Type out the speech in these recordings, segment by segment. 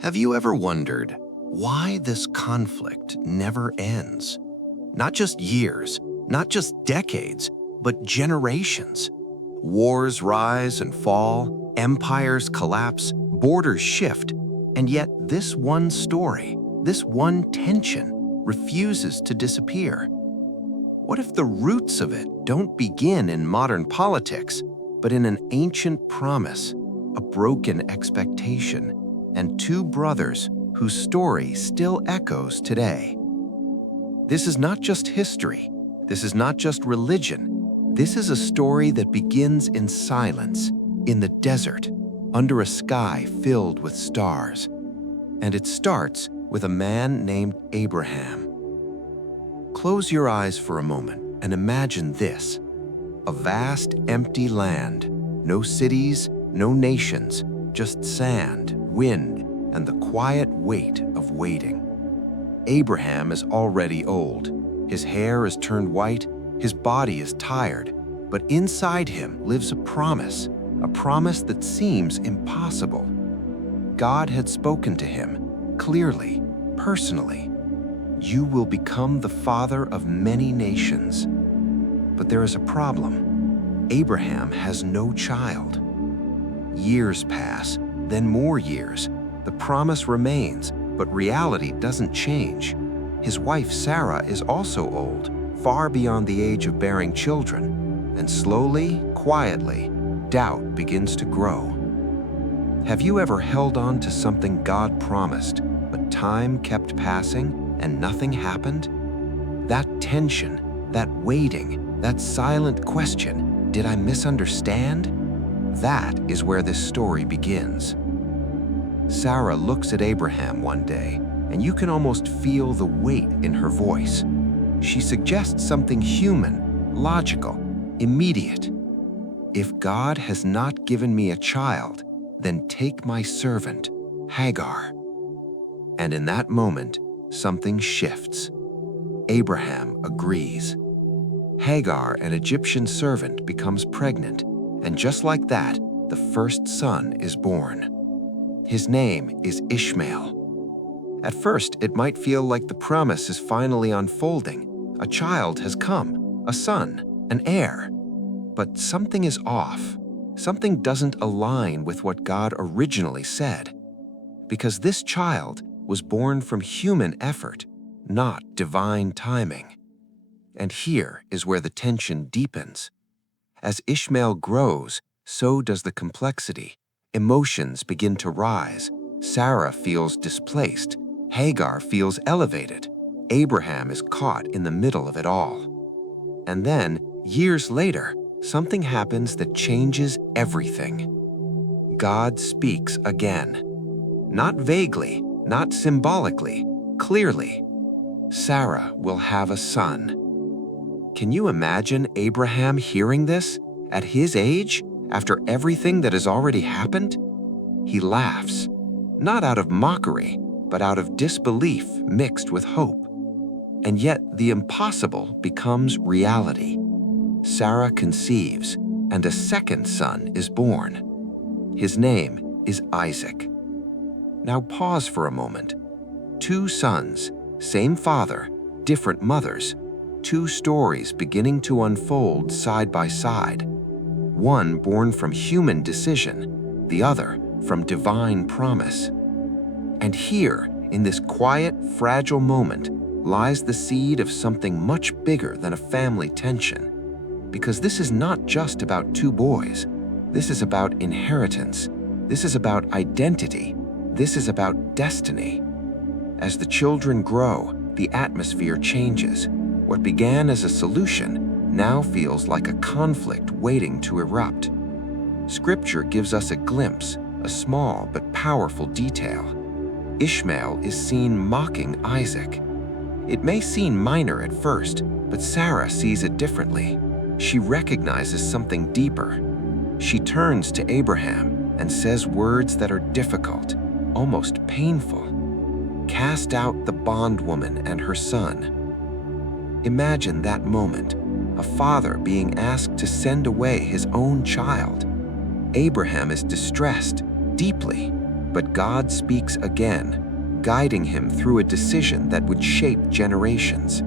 Have you ever wondered why this conflict never ends? Not just years, not just decades, but generations. Wars rise and fall, empires collapse, borders shift, and yet this one story, this one tension, refuses to disappear. What if the roots of it don't begin in modern politics, but in an ancient promise, a broken expectation, and two brothers whose story still echoes today? This is not just history. This is not just religion. This is a story that begins in silence, in the desert, under a sky filled with stars. And it starts with a man named Abraham. Close your eyes for a moment and imagine this: a vast, empty land, no cities, no nations, just sand, wind, and the quiet weight of waiting. Abraham is already old. His hair is turned white, his body is tired, but inside him lives a promise that seems impossible. God had spoken to him, clearly, personally. You will become the father of many nations. But there is a problem. Abraham has no child. Years pass, then more years. The promise remains, but reality doesn't change. His wife Sarah is also old, far beyond the age of bearing children, and slowly, quietly, doubt begins to grow. Have you ever held on to something God promised, but time kept passing and nothing happened? That tension, that waiting, that silent question, did I misunderstand? That is where this story begins. Sarah looks at Abraham one day, and you can almost feel the weight in her voice. She suggests something human, logical, immediate. If God has not given me a child, then take my servant, Hagar. And in that moment, something shifts. Abraham agrees. Hagar, an Egyptian servant, becomes pregnant, and just like that, the first son is born. His name is Ishmael. At first, it might feel like the promise is finally unfolding. A child has come, a son, an heir. But something is off. Something doesn't align with what God originally said. Because this child was born from human effort, not divine timing. And here is where the tension deepens. As Ishmael grows, so does the complexity. Emotions begin to rise. Sarah feels displaced. Hagar feels elevated. Abraham is caught in the middle of it all. And then, years later, something happens that changes everything. God speaks again. Not vaguely, not symbolically, clearly. Sarah will have a son. Can you imagine Abraham hearing this at his age, after everything that has already happened? He laughs, not out of mockery, but out of disbelief mixed with hope. And yet the impossible becomes reality. Sarah conceives, and a second son is born. His name is Isaac. Now pause for a moment. Two sons, same father, different mothers, two stories beginning to unfold side by side. One born from human decision, the other from divine promise. And here, in this quiet, fragile moment, lies the seed of something much bigger than a family tension. Because this is not just about two boys. This is about inheritance. This is about identity. This is about destiny. As the children grow, the atmosphere changes. What began as a solution now feels like a conflict waiting to erupt. Scripture gives us a glimpse, a small but powerful detail. Ishmael is seen mocking Isaac. It may seem minor at first, but Sarah sees it differently. She recognizes something deeper. She turns to Abraham and says words that are difficult, almost painful. Cast out the bondwoman and her son. Imagine that moment, a father being asked to send away his own child. Abraham is distressed, deeply. But God speaks again, guiding him through a decision that would shape generations.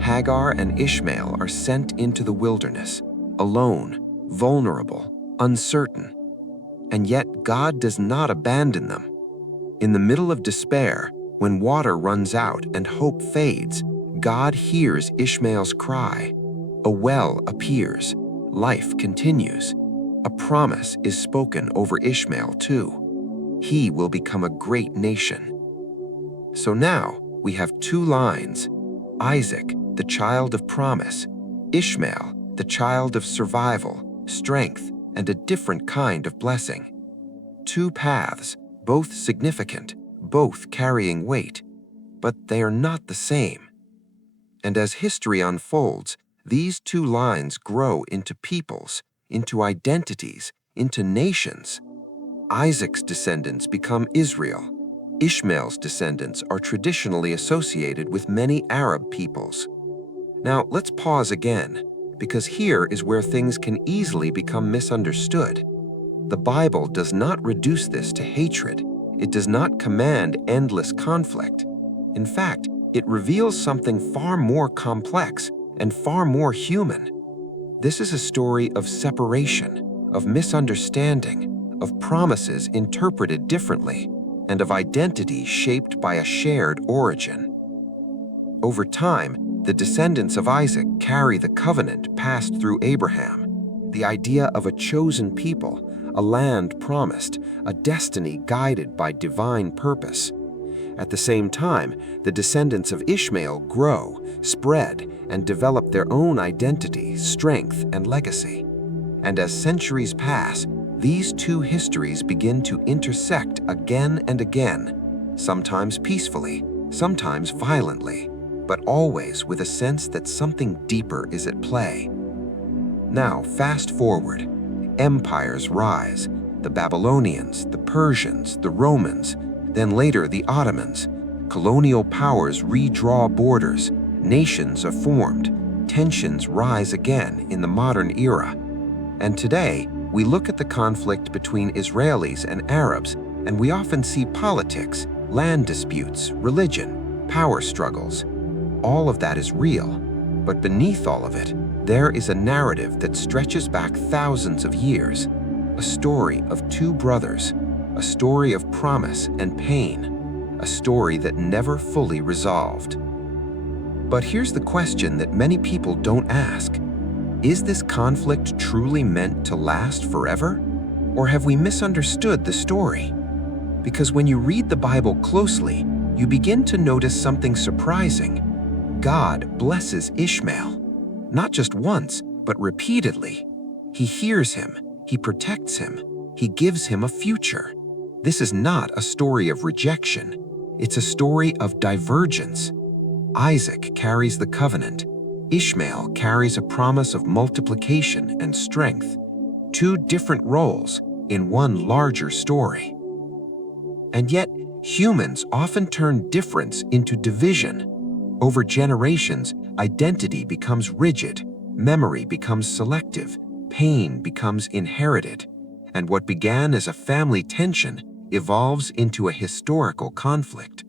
Hagar and Ishmael are sent into the wilderness, alone, vulnerable, uncertain. And yet God does not abandon them. In the middle of despair, when water runs out and hope fades, God hears Ishmael's cry. A well appears. Life continues. A promise is spoken over Ishmael too. He will become a great nation. So now we have two lines: Isaac, the child of promise; Ishmael, the child of survival, strength, and a different kind of blessing. Two paths, both significant, both carrying weight, but they are not the same. And as history unfolds, these two lines grow into peoples, into identities, into nations. Isaac's descendants become Israel. Ishmael's descendants are traditionally associated with many Arab peoples. Now, let's pause again, because here is where things can easily become misunderstood. The Bible does not reduce this to hatred. It does not command endless conflict. In fact, it reveals something far more complex and far more human. This is a story of separation, of misunderstanding, of promises interpreted differently, and of identity shaped by a shared origin. Over time, the descendants of Isaac carry the covenant passed through Abraham, the idea of a chosen people, a land promised, a destiny guided by divine purpose. At the same time, the descendants of Ishmael grow, spread, and develop their own identity, strength, and legacy. And as centuries pass, these two histories begin to intersect again and again, sometimes peacefully, sometimes violently, but always with a sense that something deeper is at play. Now, fast forward. Empires rise: the Babylonians, the Persians, the Romans, then later the Ottomans. Colonial powers redraw borders, nations are formed, tensions rise again in the modern era. And today, we look at the conflict between Israelis and Arabs, and we often see politics, land disputes, religion, power struggles. All of that is real, but beneath all of it, there is a narrative that stretches back thousands of years, a story of two brothers, a story of promise and pain, a story that never fully resolved. But here's the question that many people don't ask. Is this conflict truly meant to last forever? Or have we misunderstood the story? Because when you read the Bible closely, you begin to notice something surprising. God blesses Ishmael. Not just once, but repeatedly. He hears him, he protects him, he gives him a future. This is not a story of rejection. It's a story of divergence. Isaac carries the covenant. Ishmael carries a promise of multiplication and strength. Two different roles in one larger story. And yet, humans often turn difference into division. Over generations, identity becomes rigid, memory becomes selective, pain becomes inherited, and what began as a family tension evolves into a historical conflict.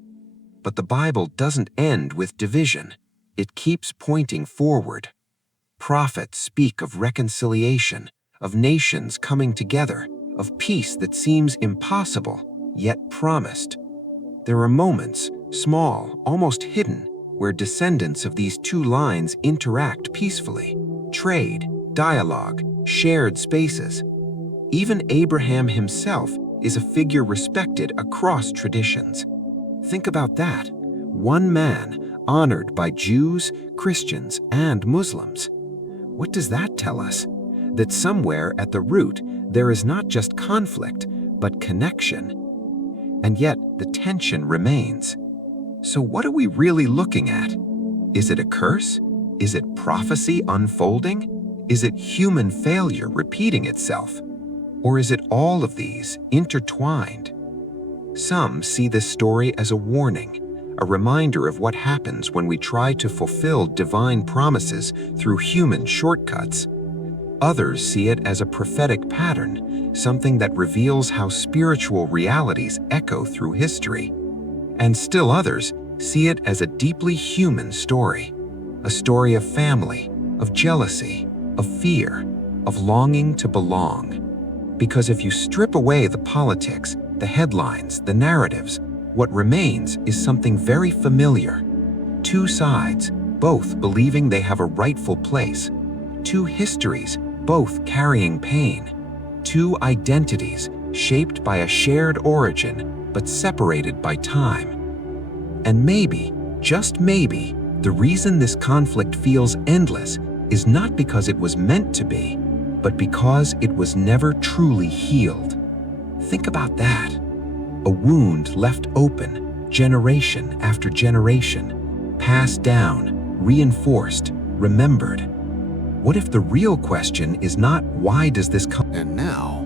But the Bible doesn't end with division. It keeps pointing forward. Prophets speak of reconciliation, of nations coming together, of peace that seems impossible, yet promised. There are moments, small, almost hidden, where descendants of these two lines interact peacefully. Trade, dialogue, shared spaces. Even Abraham himself is a figure respected across traditions. Think about that. One man, honored by Jews, Christians, and Muslims. What does that tell us? That somewhere at the root, there is not just conflict, but connection. And yet, the tension remains. So what are we really looking at? Is it a curse? Is it prophecy unfolding? Is it human failure repeating itself? Or is it all of these intertwined? Some see this story as a warning, a reminder of what happens when we try to fulfill divine promises through human shortcuts. Others see it as a prophetic pattern, something that reveals how spiritual realities echo through history. And still others see it as a deeply human story, a story of family, of jealousy, of fear, of longing to belong. Because if you strip away the politics, the headlines, the narratives, what remains is something very familiar. Two sides, both believing they have a rightful place. Two histories, both carrying pain. Two identities, shaped by a shared origin, but separated by time. And maybe, just maybe, the reason this conflict feels endless is not because it was meant to be, but because it was never truly healed. Think about that. A wound left open, generation after generation, passed down, reinforced, remembered. What if the real question is not why does this come? And now,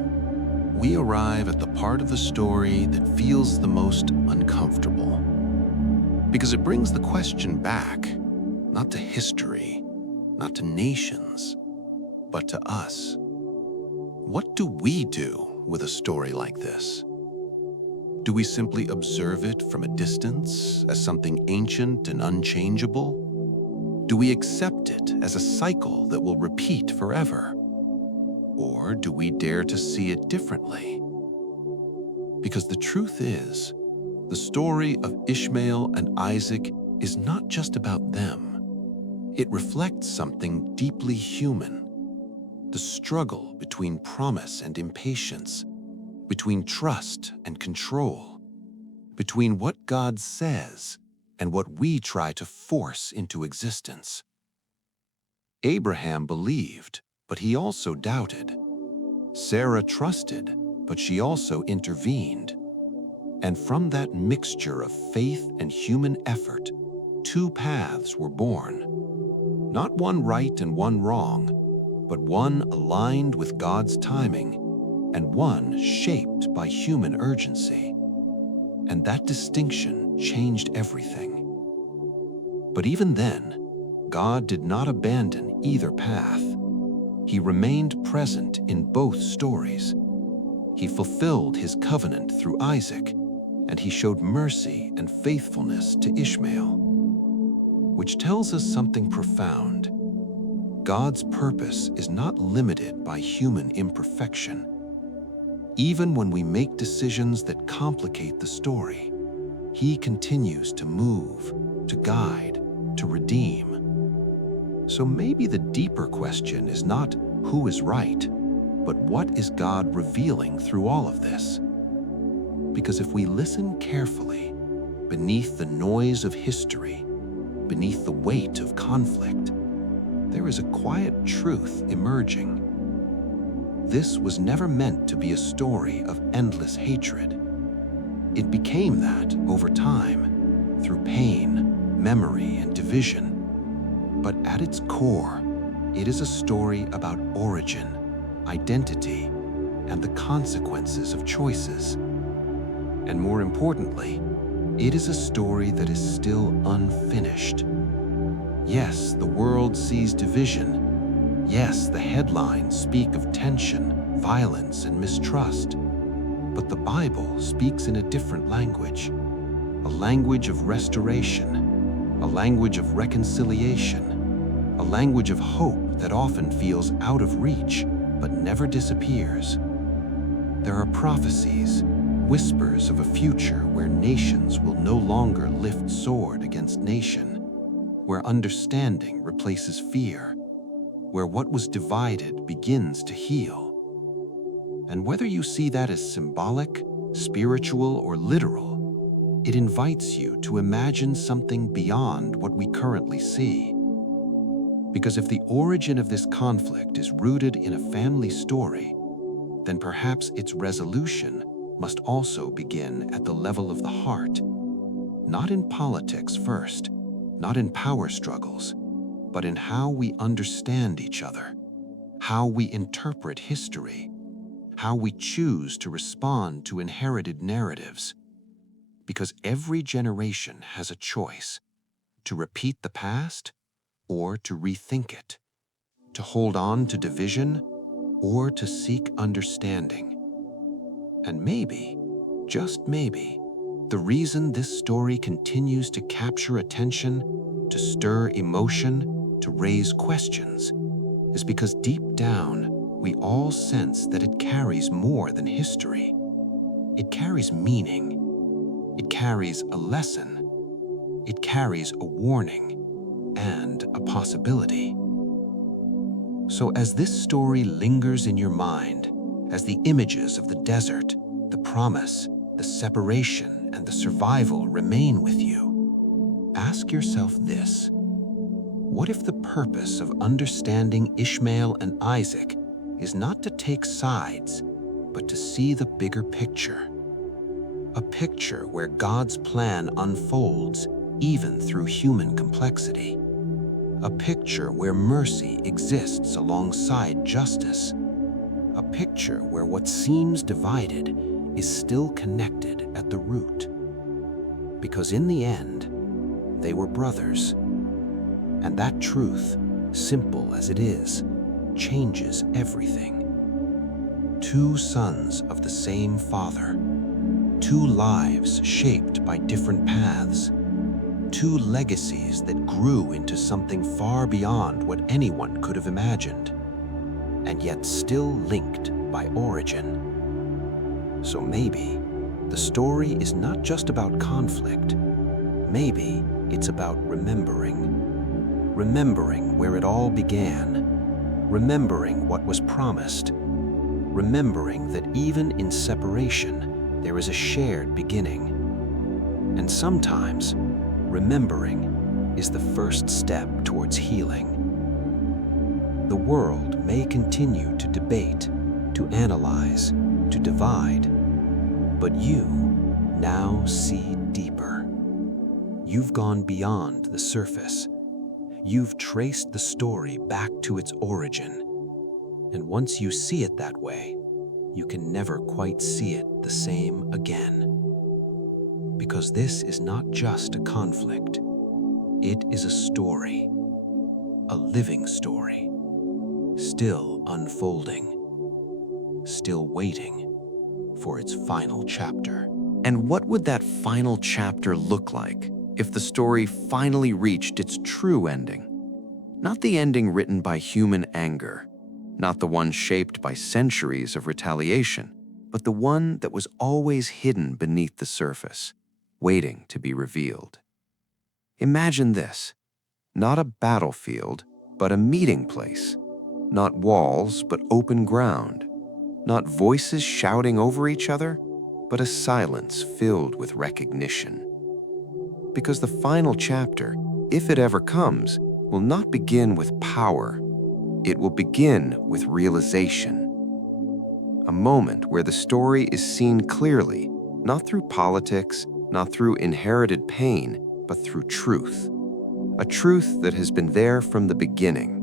we arrive at the part of the story that feels the most uncomfortable. Because it brings the question back, not to history, not to nations, but to us. What do we do with a story like this? Do we simply observe it from a distance as something ancient and unchangeable? Do we accept it as a cycle that will repeat forever? Or do we dare to see it differently? Because the truth is, the story of Ishmael and Isaac is not just about them. It reflects something deeply human. The struggle between promise and impatience, between trust and control, between what God says and what we try to force into existence. Abraham believed, but he also doubted. Sarah trusted, but she also intervened. And from that mixture of faith and human effort, two paths were born. Not one right and one wrong, but one aligned with God's timing, and one shaped by human urgency. And that distinction changed everything. But even then, God did not abandon either path. He remained present in both stories. He fulfilled his covenant through Isaac, and he showed mercy and faithfulness to Ishmael, which tells us something profound. God's purpose is not limited by human imperfection. Even when we make decisions that complicate the story, he continues to move, to guide, to redeem. So maybe the deeper question is not who is right, but what is God revealing through all of this? Because if we listen carefully, beneath the noise of history, beneath the weight of conflict, there is a quiet truth emerging. This was never meant to be a story of endless hatred. It became that over time, through pain, memory, and division. But at its core, it is a story about origin, identity, and the consequences of choices. And more importantly, it is a story that is still unfinished. Yes, the world sees division. Yes, the headlines speak of tension, violence, and mistrust. But the Bible speaks in a different language, a language of restoration, a language of reconciliation, a language of hope that often feels out of reach but never disappears. There are prophecies, whispers of a future where nations will no longer lift sword against nation, where understanding replaces fear, where what was divided begins to heal. And whether you see that as symbolic, spiritual, or literal, it invites you to imagine something beyond what we currently see. Because if the origin of this conflict is rooted in a family story, then perhaps its resolution must also begin at the level of the heart, not in politics first, not in power struggles, but in how we understand each other, how we interpret history, how we choose to respond to inherited narratives. Because every generation has a choice: to repeat the past or to rethink it, to hold on to division or to seek understanding. And maybe, just maybe, the reason this story continues to capture attention, to stir emotion, to raise questions, is because deep down, we all sense that it carries more than history. It carries meaning. It carries a lesson. It carries a warning and a possibility. So as this story lingers in your mind, as the images of the desert, the promise, the separation, and the survival remain with you, ask yourself this: what if the purpose of understanding Ishmael and Isaac is not to take sides, but to see the bigger picture? A picture where God's plan unfolds even through human complexity. A picture where mercy exists alongside justice. A picture where what seems divided is still connected at the root. Because in the end, they were brothers. And that truth, simple as it is, changes everything. Two sons of the same father. Two lives shaped by different paths. Two legacies that grew into something far beyond what anyone could have imagined, and yet still linked by origin. So maybe the story is not just about conflict. Maybe it's about remembering. Remembering where it all began. Remembering what was promised. Remembering that even in separation, there is a shared beginning. And sometimes, remembering is the first step towards healing. The world may continue to debate, to analyze, to divide, but you now see deeper. You've gone beyond the surface. You've traced the story back to its origin. And once you see it that way, you can never quite see it the same again. Because this is not just a conflict. It is a story, a living story, still unfolding, still waiting for its final chapter. And what would that final chapter look like if the story finally reached its true ending? Not the ending written by human anger, not the one shaped by centuries of retaliation, but the one that was always hidden beneath the surface, waiting to be revealed. Imagine this: not a battlefield, but a meeting place. Not walls, but open ground. Not voices shouting over each other, but a silence filled with recognition. Because the final chapter, if it ever comes, will not begin with power. It will begin with realization. A moment where the story is seen clearly, not through politics, not through inherited pain, but through truth. A truth that has been there from the beginning.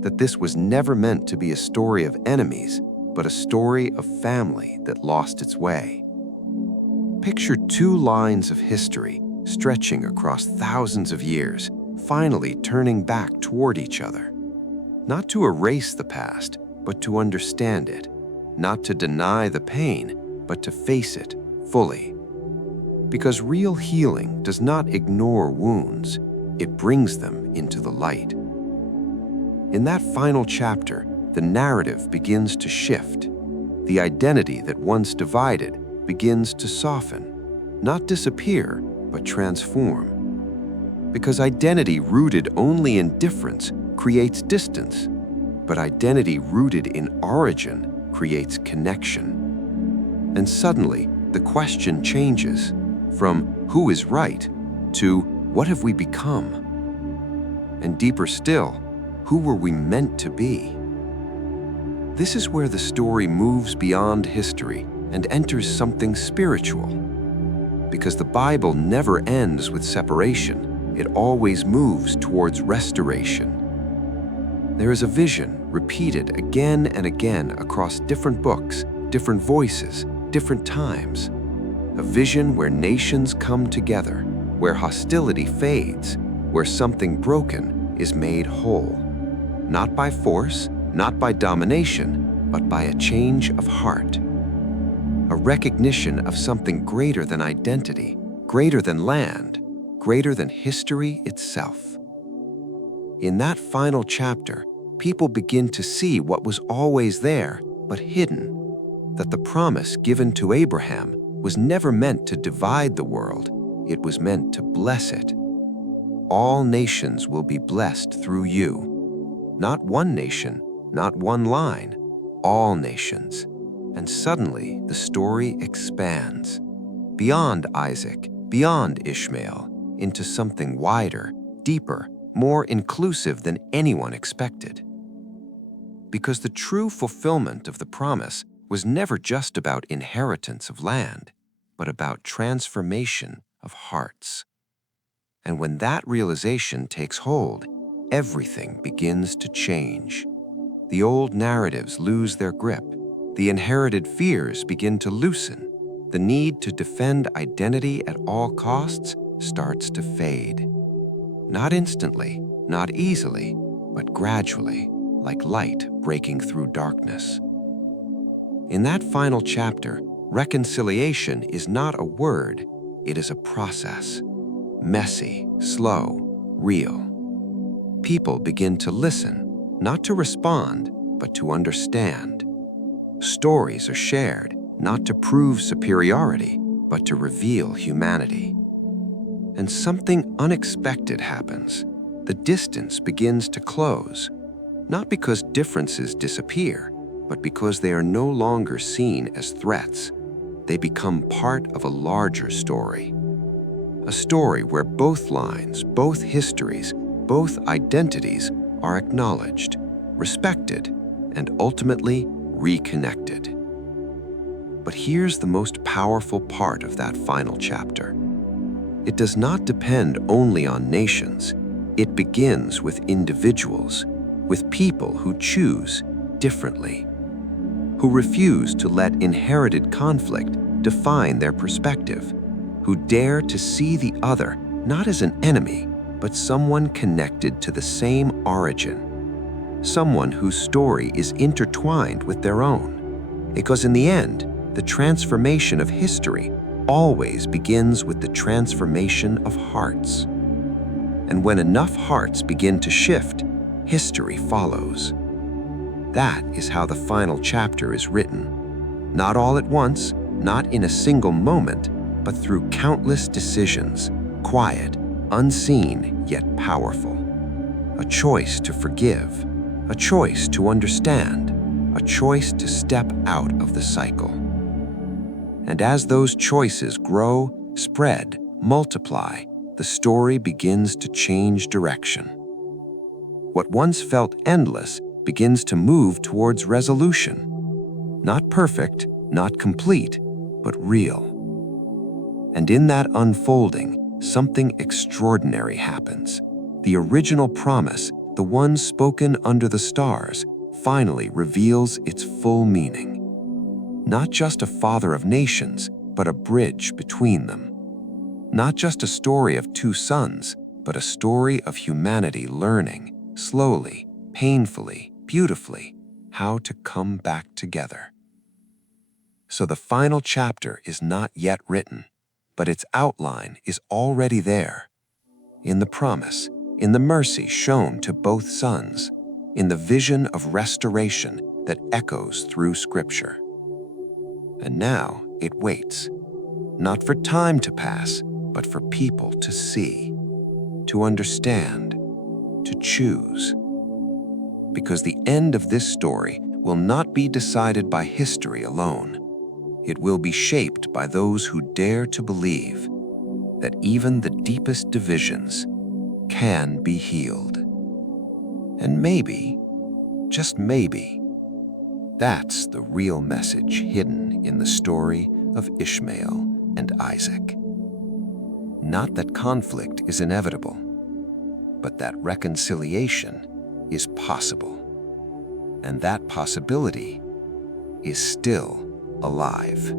That this was never meant to be a story of enemies, but a story of family that lost its way. Picture two lines of history stretching across thousands of years, finally turning back toward each other. Not to erase the past, but to understand it. Not to deny the pain, but to face it fully. Because real healing does not ignore wounds, it brings them into the light. In that final chapter, the narrative begins to shift. The identity that once divided begins to soften, not disappear, but transform. Because identity rooted only in difference creates distance, but identity rooted in origin creates connection. And suddenly, the question changes from who is right to what have we become? And deeper still, who were we meant to be? This is where the story moves beyond history and enters something spiritual. Because the Bible never ends with separation, it always moves towards restoration. There is a vision repeated again and again across different books, different voices, different times. A vision where nations come together, where hostility fades, where something broken is made whole. Not by force, not by domination, but by a change of heart. a recognition of something greater than identity, greater than land, greater than history itself. In that final chapter, people begin to see what was always there, but hidden, that the promise given to Abraham was never meant to divide the world, it was meant to bless it. All nations will be blessed through you. Not one nation, not one line, all nations. And suddenly the story expands, beyond Isaac, beyond Ishmael, into something wider, deeper, more inclusive than anyone expected. Because the true fulfillment of the promise was never just about inheritance of land, but about transformation of hearts. And when that realization takes hold, everything begins to change. The old narratives lose their grip. The inherited fears begin to loosen. The need to defend identity at all costs starts to fade. Not instantly, not easily, but gradually, like light breaking through darkness. In that final chapter, reconciliation is not a word, it is a process. Messy, slow, real. People begin to listen, not to respond, but to understand. Stories are shared, not to prove superiority, but to reveal humanity. And something unexpected happens. The distance begins to close, not because differences disappear, but because they are no longer seen as threats. They become part of a larger story. A story where both lines, both histories, both identities are acknowledged, respected, and ultimately reconnected. But here's the most powerful part of that final chapter. It does not depend only on nations. It begins with individuals, with people who choose differently, who refuse to let inherited conflict define their perspective, who dare to see the other not as an enemy, but someone connected to the same origin, someone whose story is intertwined with their own. Because in the end, the transformation of history always begins with the transformation of hearts. And when enough hearts begin to shift, history follows. That is how the final chapter is written. Not all at once, not in a single moment, but through countless decisions, quiet, unseen, yet powerful. A choice to forgive, a choice to understand, a choice to step out of the cycle. And as those choices grow, spread, multiply, the story begins to change direction. What once felt endless begins to move towards resolution. Not perfect, not complete, but real. And in that unfolding, something extraordinary happens. The original promise, the one spoken under the stars, finally reveals its full meaning. Not just a father of nations, but a bridge between them. Not just a story of two sons, but a story of humanity learning, slowly, painfully, beautifully, how to come back together. So the final chapter is not yet written, but its outline is already there. In the promise, in the mercy shown to both sons, in the vision of restoration that echoes through Scripture. And now it waits, not for time to pass, but for people to see, to understand, to choose. Because the end of this story will not be decided by history alone. It will be shaped by those who dare to believe that even the deepest divisions can be healed. And maybe, just maybe, that's the real message hidden in the story of Ishmael and Isaac. Not that conflict is inevitable, but that reconciliation is possible. And that possibility is still alive.